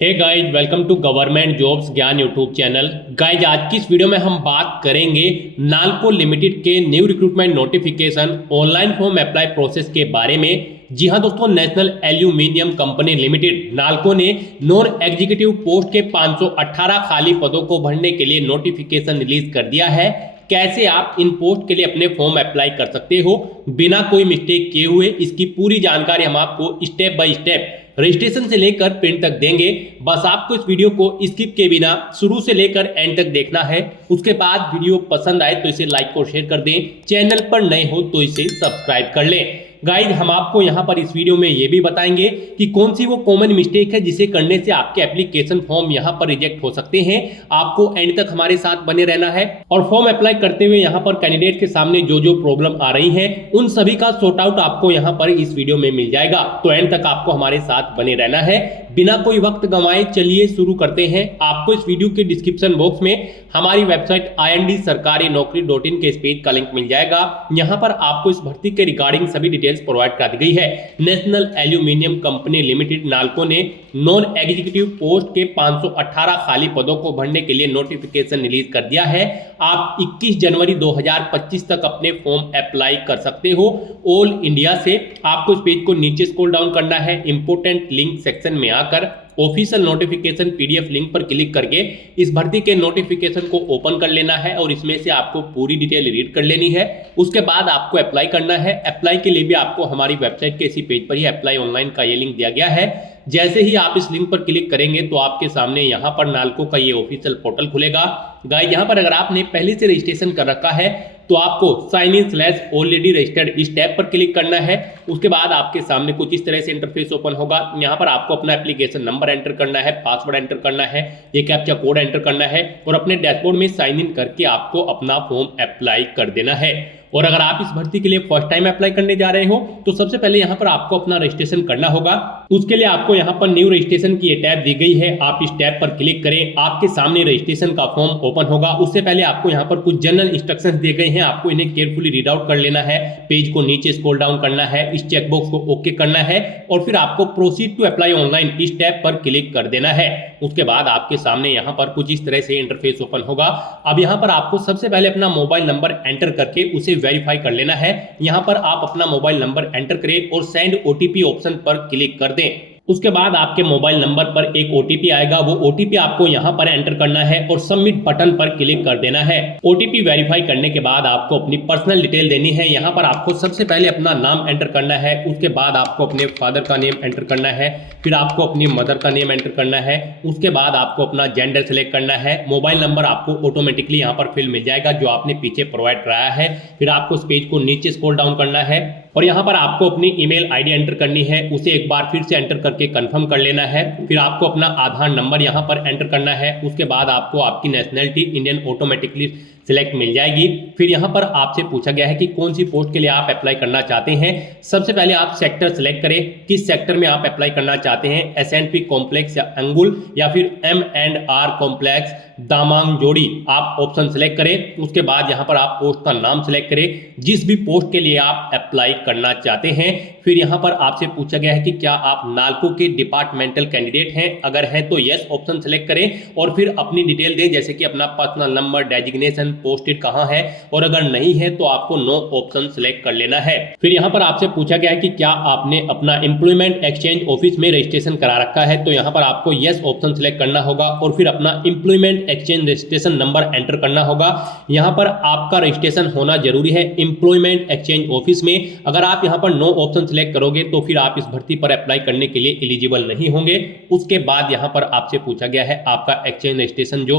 Hey guys, welcome to government jobs Gyan YouTube channel. Guys, आज की इस वीडियो में हम बात करेंगे नालको लिमिटेड के new recruitment notification online form apply process के बारे में। जी हाँ दोस्तों, national aluminium company limited Nalco ने नॉन एग्जीक्यूटिव पोस्ट के 518 खाली पदों को भरने के लिए नोटिफिकेशन रिलीज कर दिया है। कैसे आप इन पोस्ट के लिए अपने फॉर्म अप्लाई कर सकते हो बिना कोई मिस्टेक किए हुए, इसकी पूरी जानकारी हम आपको स्टेप बाय स्टेप रजिस्ट्रेशन से लेकर प्रिंट तक देंगे। बस आपको इस वीडियो को स्किप के बिना शुरू से लेकर एंड तक देखना है। उसके बाद वीडियो पसंद आए तो इसे लाइक और शेयर कर दें, चैनल पर नए हो तो इसे सब्सक्राइब कर लें। गाइड, हम आपको यहाँ पर इस वीडियो में ये भी बताएंगे कि कौन सी वो कॉमन मिस्टेक है जिसे करने से आपके एप्लीकेशन फॉर्म यहाँ पर रिजेक्ट हो सकते हैं। आपको एंड तक हमारे साथ बने रहना है और फॉर्म अप्लाई करते हुए यहाँ पर कैंडिडेट के सामने जो जो प्रॉब्लम आ रही है उन सभी का सॉर्ट आउट आपको यहाँ पर इस वीडियो में मिल जाएगा। तो एंड तक आपको हमारे साथ बने रहना है। बिना कोई वक्त गंवाए चलिए शुरू करते हैं। आपको इस वीडियो के डिस्क्रिप्शन बॉक्स में हमारी वेबसाइट ind-sarkari-naukri.in के इस पेज का लिंक मिल जाएगा। यहाँ पर आपको इस भर्ती के रिगार्डिंग सभी डिटेल्स प्रोवाइड कर दी गई है। National aluminium company limited Nalco ने नॉन एग्जीक्यूटिव पोस्ट के 518 खाली पदों को भरने के लिए नोटिफिकेशन रिलीज कर दिया है। आप 21 जनवरी 2025 तक अपने फॉर्म अप्लाई कर सकते हो ऑल इंडिया से। आपको इस पेज को नीचे स्क्रॉल डाउन करना है, इंपोर्टेंट लिंक सेक्शन में आकर ऑफिशियल नोटिफिकेशन पीडीएफ लिंक पर क्लिक करके इस भर्ती के नोटिफिकेशन को ओपन कर लेना है और इसमें से आपको पूरी डिटेल रीड कर लेनी है। उसके बाद आपको अप्लाई करना है। अप्लाई के लिए भी आपको हमारी वेबसाइट के इसी पेज पर ही अप्लाई ऑनलाइन का ये लिंक दिया गया है। जैसे ही आप इस लिंक पर क्लिक करेंगे तो आपके सामने यहाँ पर नालको का ये ऑफिशियल पोर्टल खुलेगा। गाइस, यहाँ पर अगर आपने पहले से रजिस्ट्रेशन कर रखा है तो आपको sign in slash already registered इस टैब पर क्लिक करना है। उसके बाद आपके सामने कुछ इस तरह से इंटरफेस ओपन होगा। यहाँ पर आपको अपना एप्लीकेशन नंबर एंटर करना है, पासवर्ड एंटर करना है, ये कैप्चा कोड एंटर करना है और अपने डैशबोर्ड में साइन इन करके आपको अपना फॉर्म अप्लाई कर देना है। और अगर आप इस भर्ती के लिए फर्स्ट टाइम अप्लाई करने जा रहे हो तो सबसे पहले यहाँ पर आपको अपना रजिस्ट्रेशन करना होगा। उसके लिए आपको यहाँ पर न्यू रजिस्ट्रेशन की ये टैब दी गई है, आप इस टैब पर क्लिक करें। आपके सामने रजिस्ट्रेशन का फॉर्म ओपन होगा। उससे पहले आपको यहाँ पर कुछ जनरल इंस्ट्रक्शंस दिए गए हैं, आपको इन्हें केयरफुली रीड आउट कर लेना है। पेज को नीचे स्क्रॉल डाउन करना है, इस चेकबॉक्स को ओके करना है और फिर आपको प्रोसीड टू अप्लाई ऑनलाइन इस टैब पर क्लिक कर देना है। उसके बाद आपके सामने यहाँ पर कुछ इस तरह से इंटरफेस ओपन होगा। अब यहाँ पर आपको सबसे पहले अपना मोबाइल नंबर एंटर करके उसे वेरीफाई कर लेना है। यहाँ पर आप अपना मोबाइल नंबर एंटर करें और सेंड ओटीपी ऑप्शन पर क्लिक कर दें। उसके बाद आपके मोबाइल नंबर पर एक ओटीपी आएगा, वो ओटीपी आपको यहाँ पर एंटर करना है और सबमिट बटन पर क्लिक कर देना है। ओटीपी वेरीफाई करने के बाद आपको अपनी पर्सनल डिटेल देनी है। यहाँ पर आपको सबसे पहले अपना नाम एंटर करना है, उसके बाद आपको अपने फादर का नेम एंटर करना है, फिर आपको अपनी मदर का नेम एंटर करना है, उसके बाद आपको अपना जेंडर सेलेक्ट करना है। मोबाइल नंबर आपको ऑटोमेटिकली यहाँ पर फिल मिल जाएगा जो आपने पीछे प्रोवाइड कराया है। फिर आपको इस पेज को नीचे स्क्रॉल डाउन करना है और यहाँ पर आपको अपनी ईमेल आईडी एंटर करनी है, उसे एक बार फिर से एंटर करके कंफर्म कर लेना है। फिर आपको अपना आधार नंबर यहाँ पर एंटर करना है। उसके बाद आपको आपकी नेशनलिटी इंडियन ऑटोमेटिकली सिलेक्ट मिल जाएगी। फिर यहाँ पर आपसे पूछा गया है कि कौन सी पोस्ट के लिए आप अप्लाई करना चाहते हैं। सबसे पहले आप सेक्टर सिलेक्ट करें, किस सेक्टर में आप अप्लाई करना चाहते हैं, एसएनपी कॉम्प्लेक्स या अंगुल या फिर M&R कॉम्प्लेक्स दामांग जोड़ी, आप ऑप्शन सिलेक्ट करें। उसके बाद यहाँ पर आप पोस्ट का नाम सिलेक्ट करें जिस भी पोस्ट के लिए आप अप्लाई करना चाहते हैं। फिर यहाँ पर आपसे पूछा गया है कि क्या आप नालको के डिपार्टमेंटल कैंडिडेट हैं, अगर हैं तो यस ऑप्शन सिलेक्ट करें और फिर अपनी डिटेल दें जैसे कि अपना पर्सनल नंबर, डेजिग्नेशन, पोस्टेड कहाँ है, और अगर नहीं है तो आपको नो ऑप्शन सिलेक्ट कर लेना है। फिर यहाँ पर आपसे पूछा गया है कि क्या आपने अपना एम्प्लॉयमेंट एक्सचेंज ऑफिस में रजिस्ट्रेशन करा रखा है, तो यहाँ पर आपको यस ऑप्शन सिलेक्ट करना होगा और फिर अपना employment exchange registration number enter करना होगा। यहाँ पर आपका रजिस्ट्रेशन होना जरूरी है एम्प्लॉयमेंट एक्सचेंज ऑफिस में। अगर आप यहाँ पर नो ऑप्शन सिलेक्ट करोगे तो फिर आप इस भर्ती पर अप्लाई करने के लिए एलिजिबल नहीं होंगे। उसके बाद यहाँ पर आपसे पूछा गया है आपका एक्सचेंज रजिस्ट्रेशन जो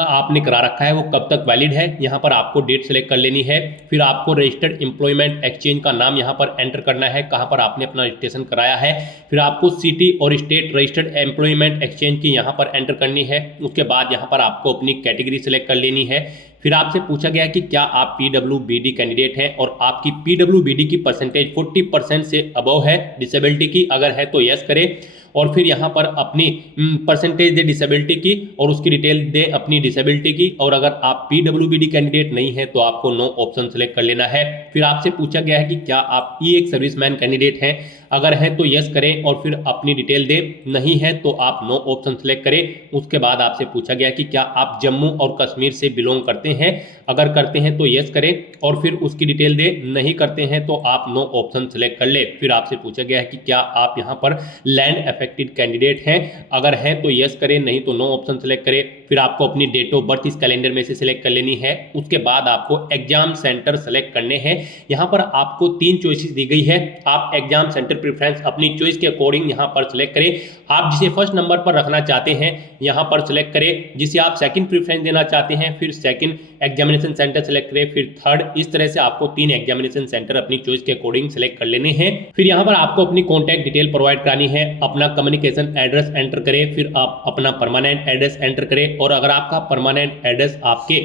आपने करा रखा है वो कब तक वैलिड है। यहाँ पर आपको डेट सेलेक्ट कर लेनी है। फिर आपको रजिस्टर्ड एम्प्लॉयमेंट एक्सचेंज का नाम यहाँ पर एंटर करना है, कहाँ पर आपने अपना रजिस्ट्रेशन कराया है। फिर आपको सिटी और स्टेट रजिस्टर्ड एम्प्लॉयमेंट एक्सचेंज की यहाँ पर एंटर करनी है। उसके बाद यहाँ पर आपको अपनी कैटेगरी सेलेक्ट कर लेनी है। फिर आपसे पूछा गया है कि क्या आप पीडब्ल्यूबीडी कैंडिडेट हैं और आपकी पीडब्ल्यूबीडी की परसेंटेज 40% से अबव है डिसेबिलिटी की, अगर है तो यस करें और फिर यहाँ पर अपनी परसेंटेज दे डिसेबिलिटी की और उसकी डिटेल दे अपनी डिसेबिलिटी की। और अगर आप पीडब्ल्यूबीडी कैंडिडेट नहीं है तो आपको नो ऑप्शन सेलेक्ट कर लेना है। फिर आपसे पूछा गया है कि क्या आप एक सर्विसमैन कैंडिडेट हैं, अगर है तो यस करें और फिर अपनी डिटेल दें, नहीं है तो आप नो ऑप्शन सेलेक्ट करें। उसके बाद आपसे पूछा गया कि क्या आप जम्मू और कश्मीर से बिलोंग करते हैं, अगर करते हैं तो यस करें और फिर उसकी डिटेल दें, नहीं करते हैं तो आप नो ऑप्शन सेलेक्ट कर ले। फिर आपसे पूछा गया है कि क्या आप यहाँ पर लैंड अफेक्टेड कैंडिडेट हैं, अगर हैं तो यस करें, नहीं तो नो ऑप्शन सेलेक्ट करें। फिर आपको अपनी डेट ऑफ बर्थ इस कैलेंडर में से सिलेक्ट कर लेनी है। उसके बाद आपको एग्जाम सेंटर सेलेक्ट करने हैं। यहाँ पर आपको 3 चॉइसेस दी गई है, आप एग्जाम सेंटर प्रेफरेंस अपनी चॉइस के अकॉर्डिंग यहाँ पर सिलेक्ट करें। आप जिसे फर्स्ट नंबर पर रखना चाहते हैं यहाँ पर सिलेक्ट करें, जिसे आप सेकंड प्रेफरेंस देना चाहते हैं फिर सेकंड एग्जामिनेशन सेंटर सेलेक्ट करें, फिर थर्ड। इस तरह से आपको 3 एग्जामिनेशन सेंटर अपनी चॉइस के अकॉर्डिंग सेलेक्ट कर लेने हैं। फिर यहाँ पर आपको अपनी कॉन्टैक्ट डिटेल प्रोवाइड करानी है, अपना कम्युनिकेशन एड्रेस एंटर करें, फिर आप अपना परमानेंट एड्रेस एंटर करें। और अगर आपका परमानेंट एड्रेस आपके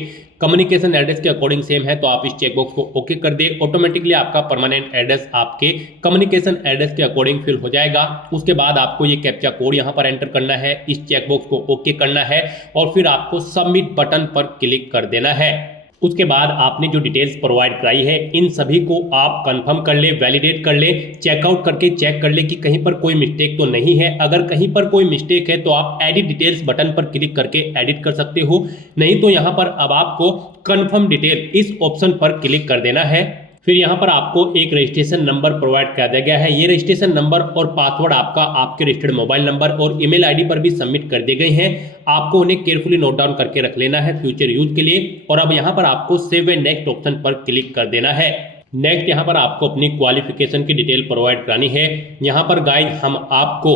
कम्युनिकेशन एड्रेस के अकॉर्डिंग सेम है तो आप इस चेकबॉक्स को ओके कर दे। ऑटोमेटिकली आपका परमानेंट एड्रेस आपके कम्युनिकेशन एड्रेस के अकॉर्डिंग फिल हो जाएगा। उसके बाद आपको ये कैप्चा कोड यहाँ पर एंटर करना है, इस चेकबॉक्स को ओके करना है और फिर आपको सबमिट बटन पर क्लिक कर देना है। उसके बाद आपने जो डिटेल्स प्रोवाइड कराई है इन सभी को आप कंफर्म कर ले, वैलिडेट कर ले, चेकआउट करके चेक कर ले कि कहीं पर कोई मिस्टेक तो नहीं है। अगर कहीं पर कोई मिस्टेक है तो आप एडिट डिटेल्स बटन पर क्लिक करके एडिट कर सकते हो, नहीं तो यहाँ पर अब आपको कंफर्म डिटेल इस ऑप्शन पर क्लिक कर देना है। फिर यहाँ पर आपको एक रजिस्ट्रेशन नंबर प्रोवाइड कर दिया गया है। ये रजिस्ट्रेशन नंबर और पासवर्ड आपका आपके रजिस्टर्ड मोबाइल नंबर और ईमेल आईडी पर भी सबमिट कर दिए गए हैं। आपको उन्हें केयरफुली नोट डाउन करके रख लेना है फ्यूचर यूज के लिए। और अब यहाँ पर आपको सेव एंड नेक्स्ट ऑप्शन पर क्लिक कर देना है। नेक्स्ट यहाँ पर आपको अपनी क्वालिफिकेशन की डिटेल प्रोवाइड करानी है। यहाँ पर गाइड हम आपको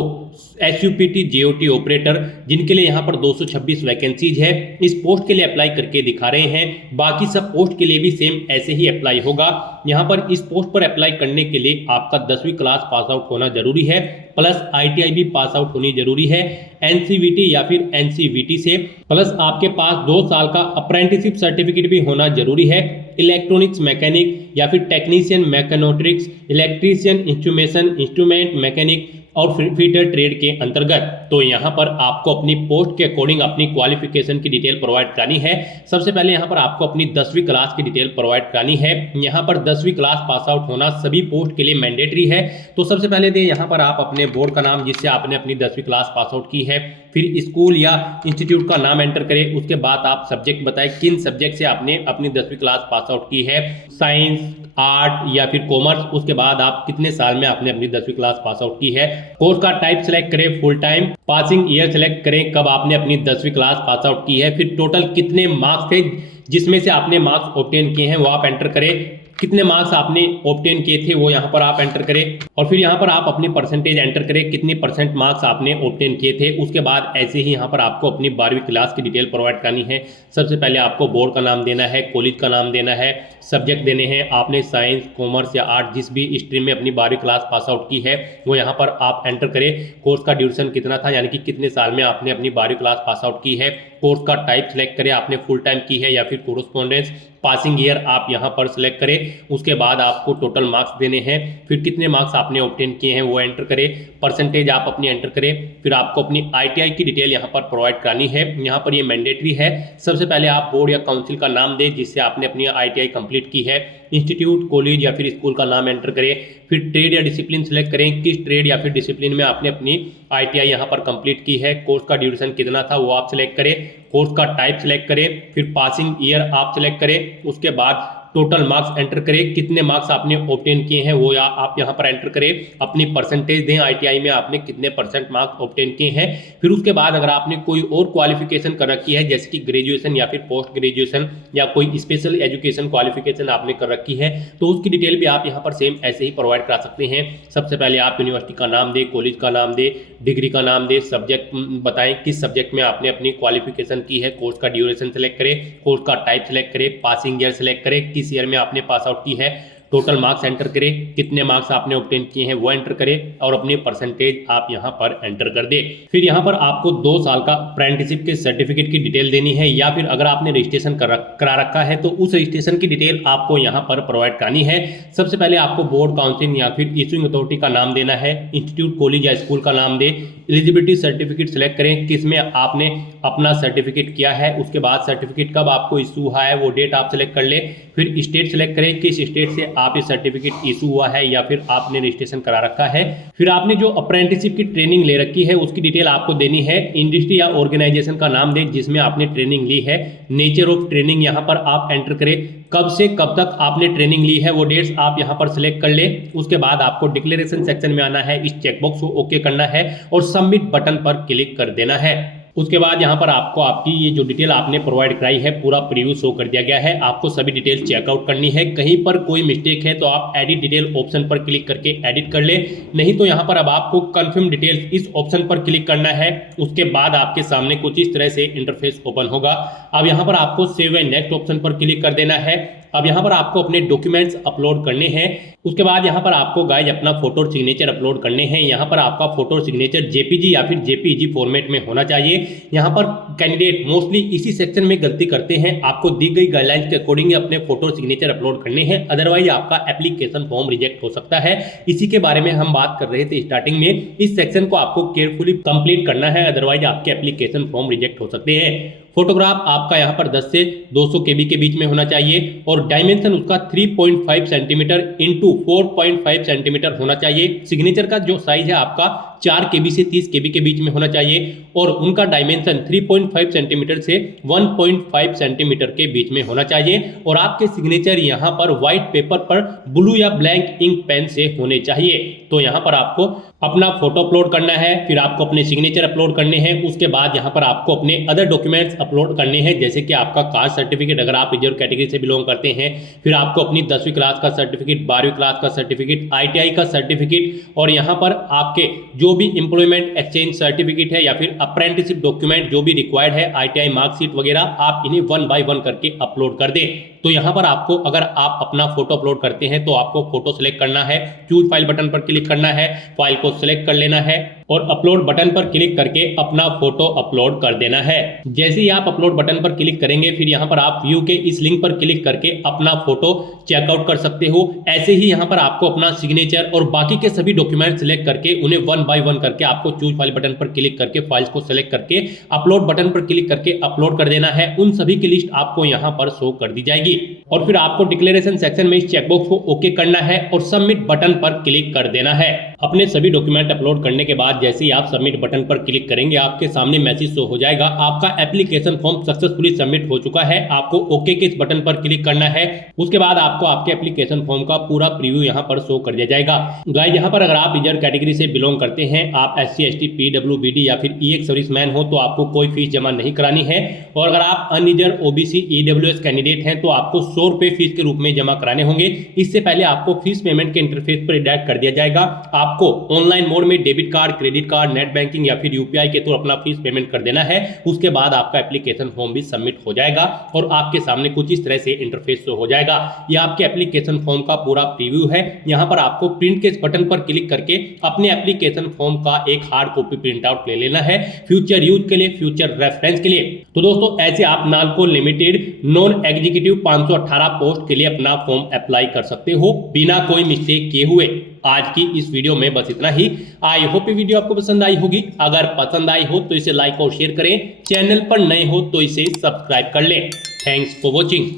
SUPT GOT ऑपरेटर जिनके लिए यहाँ पर 226 वैकेंसीज है इस पोस्ट के लिए अप्लाई करके दिखा रहे हैं। बाकी सब पोस्ट के लिए भी सेम ऐसे ही अप्लाई होगा। यहाँ पर इस पोस्ट पर अप्लाई करने के लिए आपका 10वीं क्लास पास आउट होना जरूरी है, प्लस ITI भी पास आउट होनी जरूरी है NCVT या फिर NCVT से, प्लस आपके पास 2 साल का अप्रेंटिसशिप सर्टिफिकेट भी होना जरूरी है। इलेक्ट्रॉनिक्स मैकेनिक या फिर टेक्नीशियन मैकेनोट्रिक्स, इलेक्ट्रीशियन इंस्ट्रूमेंट मैकेनिक और फिटर ट्रेड के अंतर्गत। तो यहाँ पर आपको अपनी पोस्ट के अकॉर्डिंग अपनी क्वालिफिकेशन की डिटेल प्रोवाइड करानी है। सबसे पहले यहाँ पर आपको अपनी 10वीं क्लास की डिटेल प्रोवाइड करानी है। यहाँ पर 10वीं क्लास पास आउट होना सभी पोस्ट के लिए मैंडेटरी है। तो सबसे पहले दे यहाँ पर आप अपने बोर्ड का नाम जिससे आपने अपनी 10वीं क्लास पास आउट की है, फिर स्कूल या इंस्टीट्यूट का नाम एंटर करें। उसके बाद आप सब्जेक्ट बताएं किन सब्जेक्ट से आपने अपनी 10वीं क्लास पास आउट की है, साइंस, आर्ट या फिर कॉमर्स। उसके बाद आप कितने साल में आपने अपनी 10वीं क्लास पास आउट की है। कोर्स का टाइप सेलेक्ट करें, full time, passing year select करें, कब आपने अपनी 10वीं क्लास पास आउट की है, फिर टोटल कितने मार्क्स थे जिसमें से आपने मार्क्स ऑब्टेन किए हैं वो आप एंटर करें, कितने मार्क्स आपने ऑब्टेन किए थे वो यहाँ पर आप एंटर करें और फिर यहाँ पर आप अपनी परसेंटेज एंटर करें, कितनी % मार्क्स आपने ऑब्टेन किए थे। उसके बाद ऐसे ही यहाँ पर आपको अपनी 12वीं क्लास की डिटेल प्रोवाइड करनी है। सबसे पहले आपको बोर्ड का नाम देना है, कॉलेज का नाम देना है, सब्जेक्ट देने हैं, आपने साइंस, कॉमर्स या आर्ट जिस भी स्ट्रीम में अपनी 12वीं क्लास पास आउट की है वो यहाँ पर आप एंटर करें। कोर्स का ड्यूरेशन कितना था यानी कि कितने साल में आपने अपनी 12वीं क्लास पास आउट की है। कोर्स का टाइप सेलेक्ट करें, आपने फुल टाइम की है या फिर कोरोस्पोंडेंस, पासिंग ईयर आप यहाँ पर सिलेक्ट करें। उसके बाद आपको टोटल मार्क्स देने हैं, फिर कितने मार्क्स आपने ऑब्टेन किए हैं वो एंटर करें, परसेंटेज आप अपनी एंटर करें। फिर आपको अपनी ITI की डिटेल यहाँ पर प्रोवाइड करानी है। यहाँ पर ये मैंडेटरी है। सबसे पहले आप बोर्ड या काउंसिल का नाम दें जिससे आपने अपनी ITI कंप्लीट की है, इंस्टीट्यूट, कॉलेज या फिर स्कूल का नाम एंटर करें, फिर ट्रेड या डिसिप्लिन सेलेक्ट करें, किस ट्रेड या फिर डिसिप्लिन में आपने अपनी ITI यहाँ पर कंप्लीट की है, कोर्स का ड्यूरेशन कितना था वो आप सिलेक्ट करें, कोर्स का टाइप सेलेक्ट करें, फिर पासिंग ईयर आप सिलेक्ट करें। उसके बाद टोटल मार्क्स एंटर करें, कितने मार्क्स आपने ऑब्टेन किए हैं वो आप यहाँ पर एंटर करें, अपनी परसेंटेज दें ITI में आपने कितने % मार्क्स ऑब्टेन किए हैं। फिर उसके बाद अगर आपने कोई और क्वालिफिकेशन कर रखी है जैसे कि ग्रेजुएशन या फिर पोस्ट ग्रेजुएशन या कोई स्पेशल एजुकेशन क्वालिफिकेशन आपने कर रखी है तो उसकी डिटेल भी आप यहाँ पर सेम ऐसे ही प्रोवाइड करा सकते हैं। सबसे पहले आप यूनिवर्सिटी का नाम दें, कॉलेज का नाम दें, डिग्री का नाम दें, सब्जेक्ट बताएं किस सब्जेक्ट में आपने अपनी क्वालिफिकेशन की है, कोर्स का ड्यूरेशन सेलेक्ट करें, कोर्स का टाइप सेलेक्ट करें, पासिंग ईयर सेलेक्ट करें, किस ईयर में आपने पास आउट की है, टोटल मार्क्स एंटर करें, कितने मार्क्स आपने ऑब्टेन किए हैं वो एंटर करें और अपनी परसेंटेज आप यहां पर एंटर कर दे। फिर यहां पर आपको 2 साल का अप्रेंटिसशिप के सर्टिफिकेट की डिटेल देनी है या फिर अगर आपने रजिस्ट्रेशन करा रखा है तो उस रजिस्ट्रेशन की डिटेल आपको यहां पर प्रोवाइड करानी है। सबसे पहले आपको बोर्ड, काउंसिल या फिर इशूइंग अथॉरिटी का नाम देना है, इंस्टीट्यूट, कॉलेज या स्कूल का नाम दे, एलिजिबिलिटी सर्टिफिकेट सेलेक्ट करें किसमें आपने अपना सर्टिफिकेट किया है। उसके बाद सर्टिफिकेट कब आपको इशू हुआ है वो डेट आप सेलेक्ट कर ले, फिर स्टेट सेलेक्ट करें किस स्टेट से आप इस सर्टिफिकेट इशू हुआ है या फिर आपने रजिस्ट्रेशन करा रखा है। फिर आपने जो अप्रेंटिसशिप की ट्रेनिंग ले रखी है उसकी डिटेल आपको देनी है। इंडस्ट्री या ऑर्गेनाइजेशन का नाम दें जिसमें आपने ट्रेनिंग ली है। नेचर ऑफ ट्रेनिंग यहाँ पर आप एंटर करें, कब से कब तक आपने ट्रेनिंग ली है वो डेट्स आप यहाँ पर सिलेक्ट कर ले। उसके बाद आपको डिक्लेरेशन सेक्शन में आना है, इस चेकबॉक्स को ओके करना है और सबमिट बटन पर क्लिक कर देना है। उसके बाद यहाँ पर आपको आपकी ये जो डिटेल आपने प्रोवाइड कराई है पूरा प्रीव्यू शो कर दिया गया है। आपको सभी डिटेल चेकआउट करनी है। कहीं पर कोई मिस्टेक है तो आप एडिट डिटेल ऑप्शन पर क्लिक करके एडिट कर ले, नहीं तो यहाँ पर अब आपको कंफर्म डिटेल्स इस ऑप्शन पर क्लिक करना है। उसके बाद आपके सामने कुछ इस तरह से इंटरफेस ओपन होगा। अब यहाँ पर आपको सेव एंड नेक्स्ट ऑप्शन पर क्लिक कर देना है। अब यहाँ पर आपको अपने डॉक्यूमेंट्स अपलोड करने हैं। उसके बाद यहाँ पर आपको गाइज अपना फोटो और सिग्नेचर अपलोड करने हैं। यहाँ पर आपका फोटो और सिग्नेचर जेपीजी या फिर जेपीईजी फॉर्मेट में होना चाहिए। यहाँ पर कैंडिडेट मोस्टली इसी सेक्शन में गलती करते हैं। आपको दी गई गाइडलाइंस के अकॉर्डिंग अपने फोटो और सिग्नेचर अपलोड करने हैं, अदरवाइज आपका एप्लीकेशन फॉर्म रिजेक्ट हो सकता है। इसी के बारे में हम बात कर रहे थे स्टार्टिंग में। इस सेक्शन को आपको केयरफुली कंप्लीट करना है, अदरवाइज आपके एप्लीकेशन फॉर्म रिजेक्ट हो सकते हैं। फोटोग्राफ आपका यहाँ पर 10 से 200 KB के बीच में होना चाहिए और डायमेंशन उसका 3.5 सेंटीमीटर इंटू 4.5 सेंटीमीटर होना चाहिए। सिग्नेचर का जो साइज है आपका 4 KB से 30 KB के बीच में होना चाहिए और उनका डायमेंशन 3.5 सेंटीमीटर से 1.5 सेंटीमीटर के बीच में होना चाहिए। और आपके सिग्नेचर यहाँ पर व्हाइट पेपर पर ब्लू या ब्लैंक इंक पेन से होने चाहिए। तो यहाँ पर आपको अपना फोटो अपलोड करना है, फिर आपको अपने सिग्नेचर अपलोड करने हैं। उसके बाद यहाँ पर आपको अपने अदर डॉक्यूमेंट्स अपलोड करने हैं, जैसे कि आपका कास्ट सर्टिफिकेट अगर आप रिजर्व कैटेगरी से बिलोंग करते हैं, फिर आपको अपनी 10वीं क्लास का सर्टिफिकेट, 12वीं क्लास का सर्टिफिकेट, ITI का सर्टिफिकेट और यहाँ पर आपके जो भी एम्प्लॉयमेंट एक्सचेंज सर्टिफिकेट है या फिर अप्रेंटिसशिप डॉक्यूमेंट जो भी रिक्वायर्ड है, ITI मार्कशीट वगैरह, आप इन्हें 1 बाय 1 करके अपलोड कर दें। तो यहाँ पर आपको अगर आप अपना फोटो अपलोड करते हैं तो आपको फोटो सेलेक्ट करना है, चूज फाइल बटन पर क्लिक करना है, फाइल को सिलेक्ट कर लेना है और अपलोड बटन पर क्लिक करके अपना फोटो अपलोड कर देना है। जैसे ही आप अपलोड बटन पर क्लिक करेंगे फिर यहाँ पर आप व्यू के इस लिंक पर क्लिक करके अपना फोटो चेकआउट कर सकते हो। ऐसे ही यहाँ पर आपको अपना सिग्नेचर और बाकी के सभी डॉक्यूमेंट सिलेक्ट करके उन्हें 1 बाय 1 करके आपको चूज फाइल बटन पर क्लिक करके फाइल्स को सिलेक्ट करके अपलोड बटन पर क्लिक करके अपलोड कर देना है। उन सभी की लिस्ट आपको यहाँ पर शो कर दी जाएगी और फिर आपको डिक्लेरेशन सेक्शन में इस चेकबॉक्स को ओके करना है और सबमिट बटन पर क्लिक कर देना है। अपने सभी डॉक्यूमेंट अपलोड करने के बाद जैसे ही आप सबमिट बटन पर क्लिक करेंगे आपके सामने मैसेज शो हो जाएगा, आपका एप्लीकेशन फॉर्म सक्सेसफुली सबमिट हो चुका है। आपको ओके के इस बटन पर क्लिक करना है। उसके बाद आपको आपके एप्लीकेशन फॉर्म का पूरा प्रीव्यू यहाँ पर शो कर दिया जाएगा। गाइस यहाँ पर अगर आप रिजर्व कैटेगरी से बिलोंग करते हैं, आप SC ST PWBD या फिर EX सर्विसमैन हो तो आपको कोई फीस जमा नहीं करानी है। और अगर आप अनरिजर्व OBC EWS कैंडिडेट हैं तो आपको 100 रुपए फीस के रूप में जमा कराने होंगे। इससे पहले आपको फीस पेमेंट के इंटरफेस पर रिडायरेक्ट कर दिया जाएगा। आपको ऑनलाइन मोड में debit card, credit card, net banking या फिर UPI के थ्रू अपना फीस पेमेंट कर देना है। उसके बाद आपका एप्लीकेशन फॉर्म भी सबमिट हो जाएगा और आपके सामने कुछ इस तरह से इंटरफेस शो हो जाएगा। ये आपके एप्लीकेशन फॉर्म का पूरा प्रीव्यू है। यहाँ पर आपको प्रिंट के इस बटन पर क्लिक करके अपने एप्लीकेशन फॉर्म का एक हार्ड कॉपी प्रिंट आउट ले लेना है, फ्यूचर यूज के लिए, फ्यूचर रेफरेंस के लिए। तो दोस्तों ऐसे आप NALCO limited non executive 518 post के लिए अपना फॉर्म अप्लाई कर सकते हो बिना कोई मिस्टेक किए हुए। आज की इस वीडियो में बस इतना ही। आई होप ये वीडियो आपको पसंद आई होगी। अगर पसंद आई हो तो इसे लाइक और शेयर करें। चैनल पर नए हो तो इसे सब्सक्राइब कर लें। Thanks for watching.